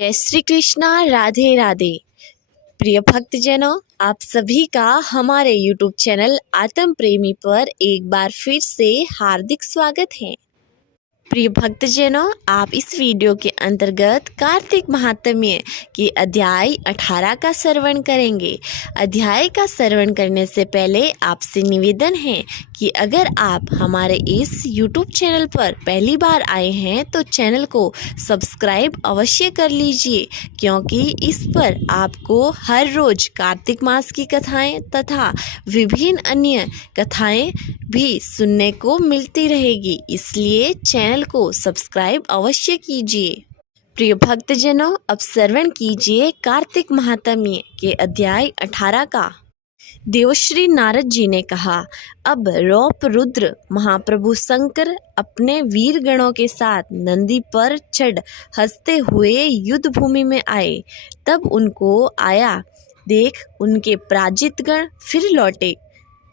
जय श्री कृष्णा। राधे राधे। प्रिय भक्तजनों, आप सभी का हमारे YouTube चैनल आत्म प्रेमी पर एक बार फिर से हार्दिक स्वागत है। प्रिय भक्तजनों, आप इस वीडियो के अंतर्गत कार्तिक महात्म्य के अध्याय 18 का श्रवण करेंगे। अध्याय का श्रवण करने से पहले आपसे निवेदन है कि अगर आप हमारे इस YouTube चैनल पर पहली बार आए हैं तो चैनल को सब्सक्राइब अवश्य कर लीजिए, क्योंकि इस पर आपको हर रोज कार्तिक मास की कथाएं तथा विभिन्न अन्य कथाएं भी सुनने को मिलती रहेगी, इसलिए चैनल को सब्सक्राइब अवश्य कीजिए। प्रिय भक्तजनों, अब श्रवण कीजिए कार्तिक महात्म्य के अध्याय 18 का। देवश्री नारद जी ने कहा, अब रौप रुद्र महाप्रभु शंकर अपने वीर गणों के साथ नंदी पर चढ़ हंसते हुए युद्ध भूमि में आए। तब उनको आया देख उनके पराजित गण फिर लौटे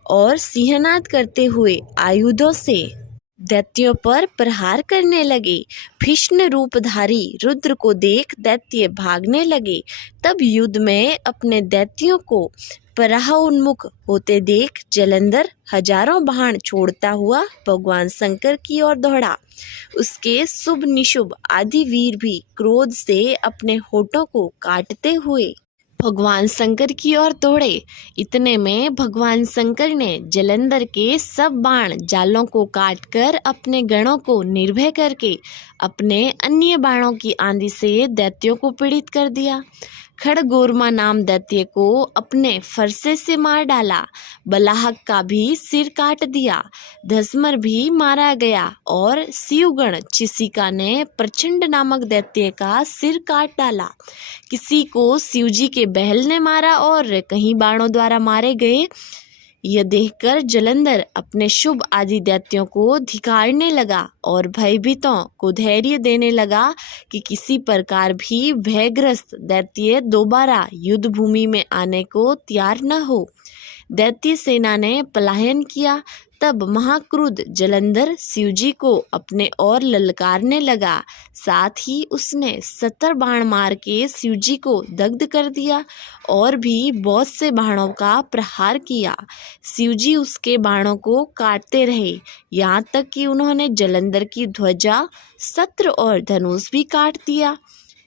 और सिंहनाद करते हुए आयुधों से दैत्यों पर प्रहार करने लगे। भीष्म रूपधारी रुद्र को देख दैत्य भागने लगे। तब युद्ध में अपने दैत्यों को पराह उन्मुख होते देख जलंधर हजारों बाण छोड़ता हुआ भगवान शंकर की ओर दौड़ा। उसके शुभ निशुभ आदि वीर भी क्रोध से अपने होठों को काटते हुए भगवान शंकर की ओर दौड़े। इतने में भगवान शंकर ने जलंधर के सब बाण जालों को काटकर अपने गणों को निर्भय करके अपने अन्य बाणों की आंधी से दैत्यों को पीड़ित कर दिया। खड़गोरमा नाम दैत्य को अपने फरसे से मार डाला। बलाहक का भी सिर काट दिया। धसमर भी मारा गया और शिवगण चिसिका ने प्रचंड नामक दैत्य का सिर काट डाला। किसी को शिवजी के बहल ने मारा और कहीं बाणों द्वारा मारे गए। यह देखकर जलंधर अपने शुभ आदि दैत्यों को धिक्कारने लगा और भयभीतों को धैर्य देने लगा कि किसी प्रकार भी भयग्रस्त दैत्य दोबारा युद्ध भूमि में आने को तैयार न हो। दैत्य सेना ने पलायन किया। तब महाक्रुद्ध जलंधर शिवजी को अपने ओर ललकारने लगा। साथ ही उसने 70 बाण मार के शिवजी को दग्ध कर दिया और भी बहुत से बाणों का प्रहार किया। शिवजी उसके बाणों को काटते रहे, यहाँ तक कि उन्होंने जलंधर की ध्वजा, छत्र और धनुष भी काट दिया।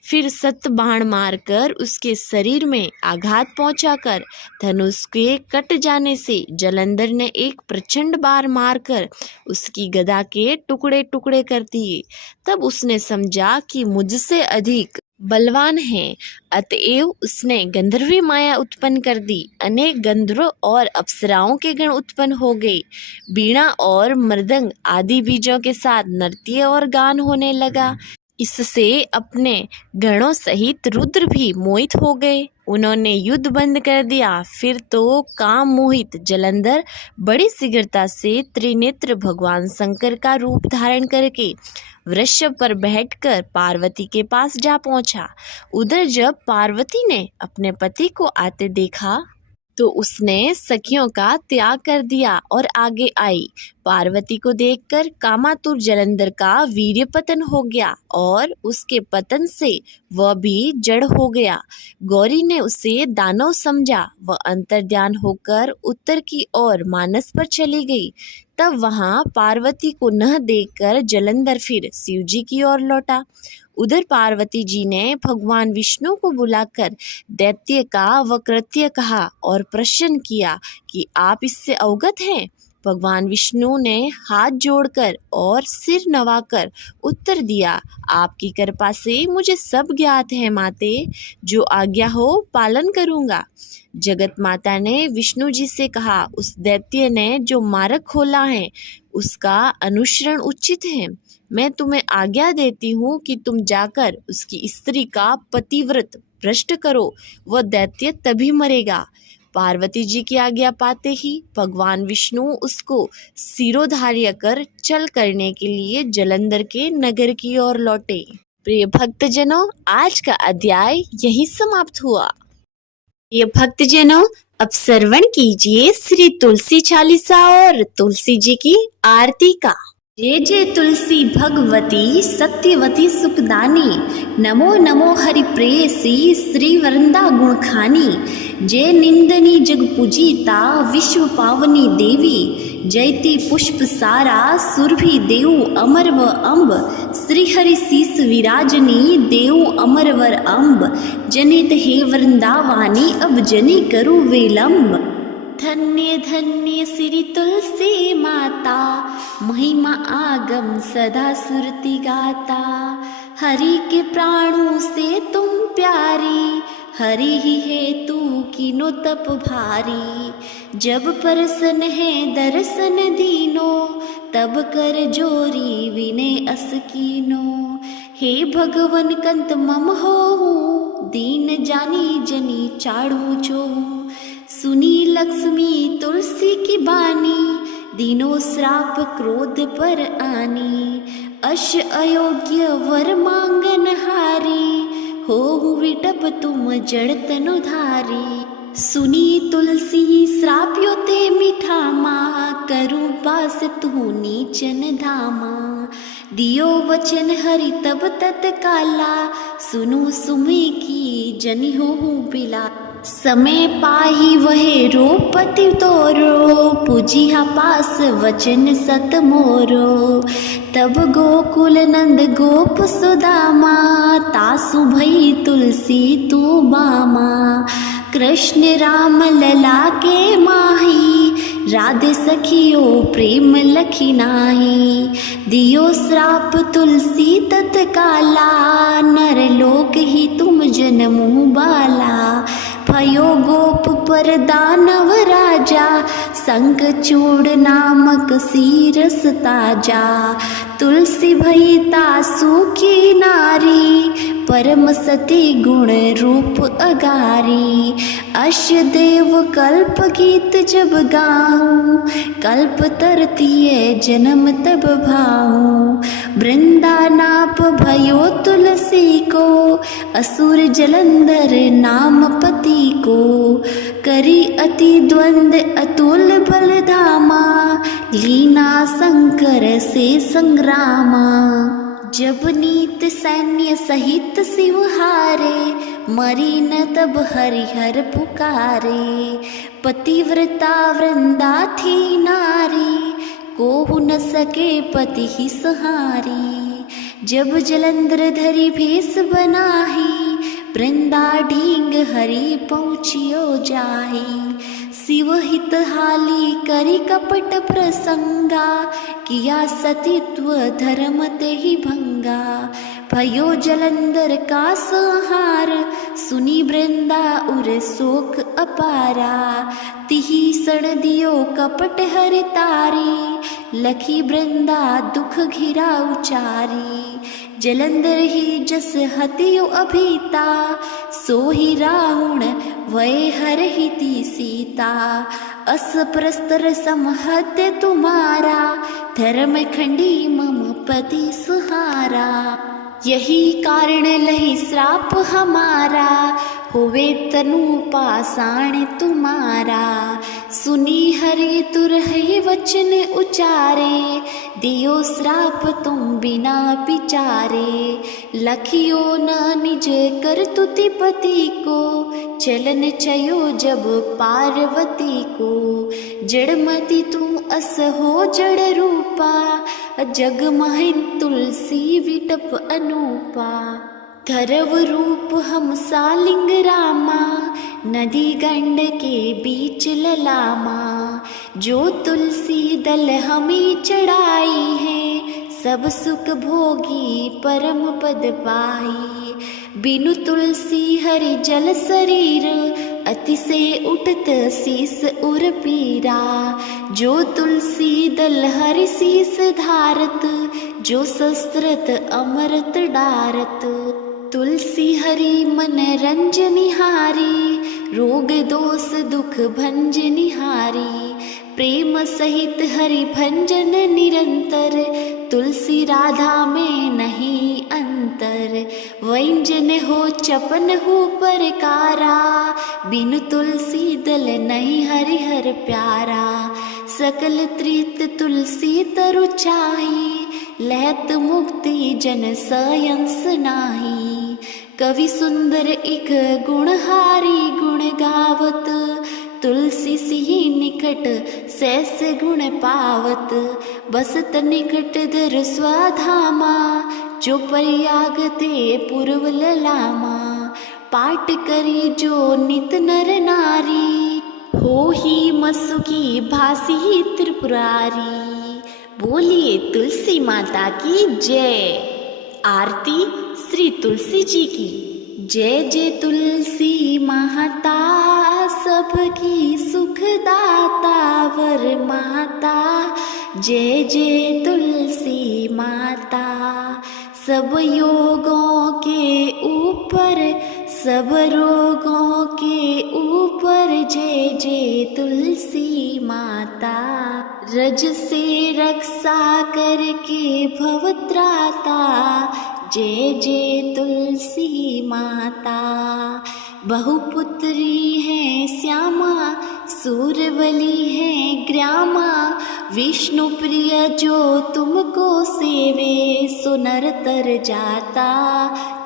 फिर 7 बाण मारकर उसके शरीर में आघात पहुंचाकर धनुष के कट जाने से जलंधर ने एक प्रचंड बार मारकर उसकी गदा के टुकड़े टुकड़े कर दिए। तब उसने समझा कि मुझसे अधिक बलवान है, अतएव उसने गंधर्वी माया उत्पन्न कर दी। अनेक गंधर्व और अप्सराओं के गण उत्पन्न हो गए। बीणा और मृदंग आदि बीजों के साथ नृत्य और गान होने लगा। इससे अपने गणों सहित रुद्र भी मोहित हो गए। उन्होंने युद्ध बंद कर दिया। फिर तो काम मोहित जलंधर बड़ी शीघ्रता से त्रिनेत्र भगवान शंकर का रूप धारण करके वृषभ पर बैठकर पार्वती के पास जा पहुंचा। उधर जब पार्वती ने अपने पति को आते देखा तो उसने सखियों का त्याग कर दिया और आगे आई। पार्वती को देखकर कामातुर जलंधर का वीर्य पतन हो गया और उसके पतन से वह भी जड़ हो गया। गौरी ने उसे दानव समझा। वह अंतर्ध्यान होकर उत्तर की ओर मानस पर चली गई। तब वहां पार्वती को न देखकर जलंधर फिर शिवजी की ओर लौटा। उधर पार्वती जी ने भगवान विष्णु को बुलाकर दैत्य का वक्रत्य कहा और प्रश्न किया कि आप इससे अवगत हैं। भगवान विष्णु ने हाथ जोड़कर और सिर नवाकर उत्तर दिया, आपकी कृपा से मुझे सब ज्ञात है माते, जो आज्ञा हो पालन करूंगा। जगत माता ने विष्णु जी से कहा, उस दैत्य ने जो मार्ग खोला है उसका अनुसरण उचित है। मैं तुम्हें आज्ञा देती हूँ कि तुम जाकर उसकी स्त्री का पतिव्रत भ्रष्ट करो, वह दैत्य तभी मरेगा। पार्वती जी की आज्ञा पाते ही भगवान विष्णु उसको सिरोधार्य कर चल करने के लिए जलंधर के नगर की ओर लौटे। प्रिय भक्तजनों, आज का अध्याय यही समाप्त हुआ। प्रिय भक्तजनों, अब श्रवण कीजिए श्री तुलसी चालीसा और तुलसी जी की आरती का। जय जय तुलसी भगवती सत्यवती सुखदानी, नमो नमो हरि प्रेयसी श्री वृंदा गुणखानी। जय निंदनी जग पूजिता विश्व पावनी देवी, जयति पुष्प सारा सुरभि देव अमरव अम्ब। श्री हरि शीस विराजनी देव अमरवर अम्ब, जनित हे वृंदावानी अब जनी करु विलंब। धन्य धन्य श्री तुलसी माता, महिमा आगम सदा सुरति गाता। हरि के प्राणों से तुम प्यारी, हरि ही है तू कीनो तप भारी। जब परसन है दर्शन दीनो, तब कर जोरी विनय अस कीनो। हे भगवन कंत मम होहु, दीन जानी जनी चाड़ू जो। सुनी लक्ष्मी तुलसी की बानी, दीनो श्राप क्रोध पर आनी। अश अयोग्य वर मांगन हारी, हो विटप तुम जड़ तनु धारी। सुनी तुलसी श्राप्यो ते मीठा माँ, करूँ पास तू नीचन धामा। दियो वचन हरि तब तत्काला, सुनु सुमी की जनि हो बिला। समय पाही वहे रोपति तोरो, पूजिहा पास वचन सत मोरो। तब गोकुल नंद गोप सुदामा, तासु भई तुलसी तू बामा। कृष्ण राम लला के माही, राधे सखियो प्रेम लखी नाही। दियो श्राप तुलसी तत्काला, नर लोक ही तुम जनमु बाला। भयो गोप पर दानव राजा, शंखचूड़ नामक सीरस ताजा। तुलसी भई तासु की नारी, परम सती गुण रूप अगारी। अश देव कल्प गीत जब गाऊं, कल्प तरतीये जन्म तब भाऊं। वृंदा नाप भयो तुलसी को, असुर जलंधर नाम पति को। करी अति द्वंद अतुल बल धामा, लीना शंकर से संग्रामा। जब नीत सैन्य सहित शिव हारे, मरी न तब हरिहर पुकारे। पतिव्रता वृंदा थी नारी, कोहु न सके पति ही सहारी। जब जलंधर धरी भेष बनाही, वृंदा ढींग हरि पहुँचियो जाही। शिव हित हाली करी कपट प्रसंगा, किया सतीत्व धर्म ते ही भंगा। भयो जलंधर का संहार, सुनी वृंदा उर शोक अपारा। तिही सण दियो कपट हरि तारी, लखी वृंदा दुख घिरा उचारी। जलंधर ही जस हतियो अभीता, सोही रावण वै हर हिति सीता। अस प्रस्तर समहत्य तुम्हारा, धर्म खंडी मम पति सुहारा। यही कारण लही श्राप हमारा, होवे तनु पाषाण तुम्हारा। सुनी हरि तुरहि वचन उचारे, दियो श्राप तुम बिना विचारे। लखियो न निज कर तुति पति को, चलन चयो जब पार्वती को। जड़मति तू अस हो जड़ रूपा, जग महिन तुलसी विटप अनूपा। धरव रूप हम सालिंग रामा, नदी गंड के बीच ललामा। जो तुलसी दल हमें चढ़ाई है, सब सुख भोगी परम पद पाई। बिनु तुलसी हरि जल शरीर, अति से उठत शीस उर पीरा। जो तुलसी दल हरि शीस धारत, जो शस्त्रत अमृत डारत। तुलसी हरि मन रंजनिहारी, रोग दोष दुख भंजनिहारी। प्रेम सहित हरि भंजन निरंतर, तुलसी राधा में नहीं अंतर। व्यंजन हो चपन हो परकारा, बिनु तुलसी दल नहीं हरिहर प्यारा। सकल त्रित तुलसी तरु चाही, लहत मुक्ति जन सयंस नाही। कवि सुंदर एक गुणहारी गुण गावत, तुलसी सी निकट सैस गुण पावत। बसत निकट दर स्वधामा, जो प्रयाग ते पूर्व ललामा। पाठ करी जो नित नर नारी, हो ही मसुकी भासी त्रिपुरारी। बोलिए तुलसी माता की जय। आरती श्री तुलसी जी की। जय जय तुलसी माता, सबकी सुखदाता वर माता। जय जय तुलसी माता, सब योगों के ऊपर, सब रोगों के ऊपर। जय जय तुलसी माता, रज से रक्षा करके भवत्राता। जय जय तुलसी माता, बहुपुत्री है श्यामा, सूरवली है ग्रामा। विष्णु प्रिय जो तुमको सेवे, सो नर तर जाता।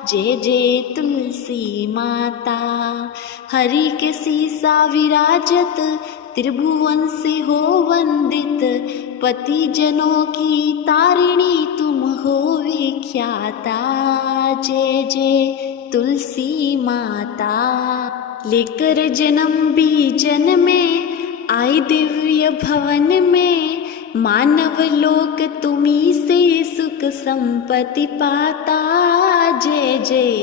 जय जय तुलसी माता, हरि के सीसा विराजत, त्रिभुवन से हो वंदित। पति जनों की तारिणी तुम हो विख्याता। जय जय तुलसी माता, लेकर जन्म बीजन में आई दिव्य भवन में। मानव लोक तुम्ही से सुख संपत्ति पाता। जय जय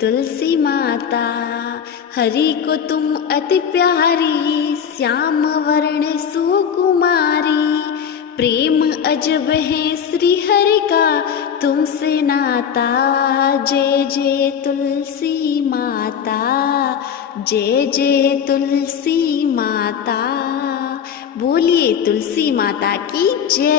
तुलसी माता, हरि को तुम अति प्यारी, श्याम वर्ण सुकुमारी। प्रेम अजब है श्री हरि का तुमसे नाता। जय जय तुलसी माता, जय जय तुलसी माता। बोलिए तुलसी माता की जय।